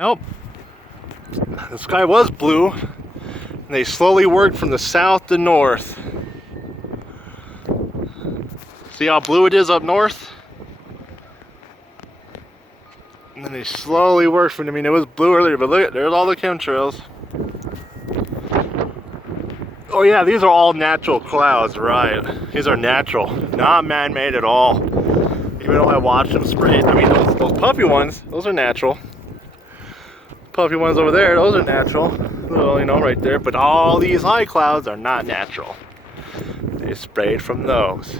Nope. The sky was blue, and they slowly worked from the south to north. See how blue it is up north? And then they slowly worked from, I mean, it was blue earlier, but look, there's all the chemtrails. Oh yeah, these are all natural clouds, right? These are natural, not man-made at all. Even though I watched them spray. I mean, those puffy ones, those are natural. Puffy ones over there, those are natural. Well, you know, right there. But all these high clouds are not natural. They sprayed from those.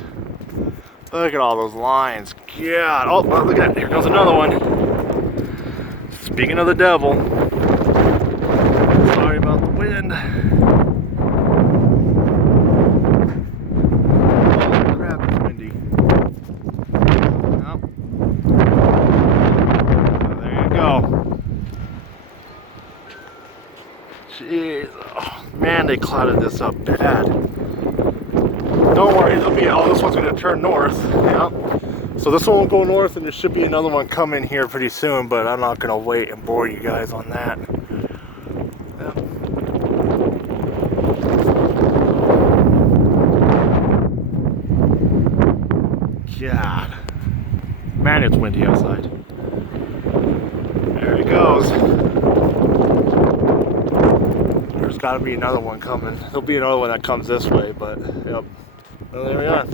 Look at all those lines. God. Oh, well, look at that. Here comes another one. Speaking of the devil. Sorry about the wind. Oh, crap, it's windy. Oh. Oh, there you go. Jeez. Oh, man, they clouded this up bad. Don't worry, there'll be, oh, this one's going to turn north. Yep. So this one will go north, and there should be another one coming here pretty soon, but I'm not going to wait and bore you guys on that. Yep. God. Man, it's windy outside. There he goes. There's got to be another one coming. There'll be another one that comes this way, but yep. Well, there we are.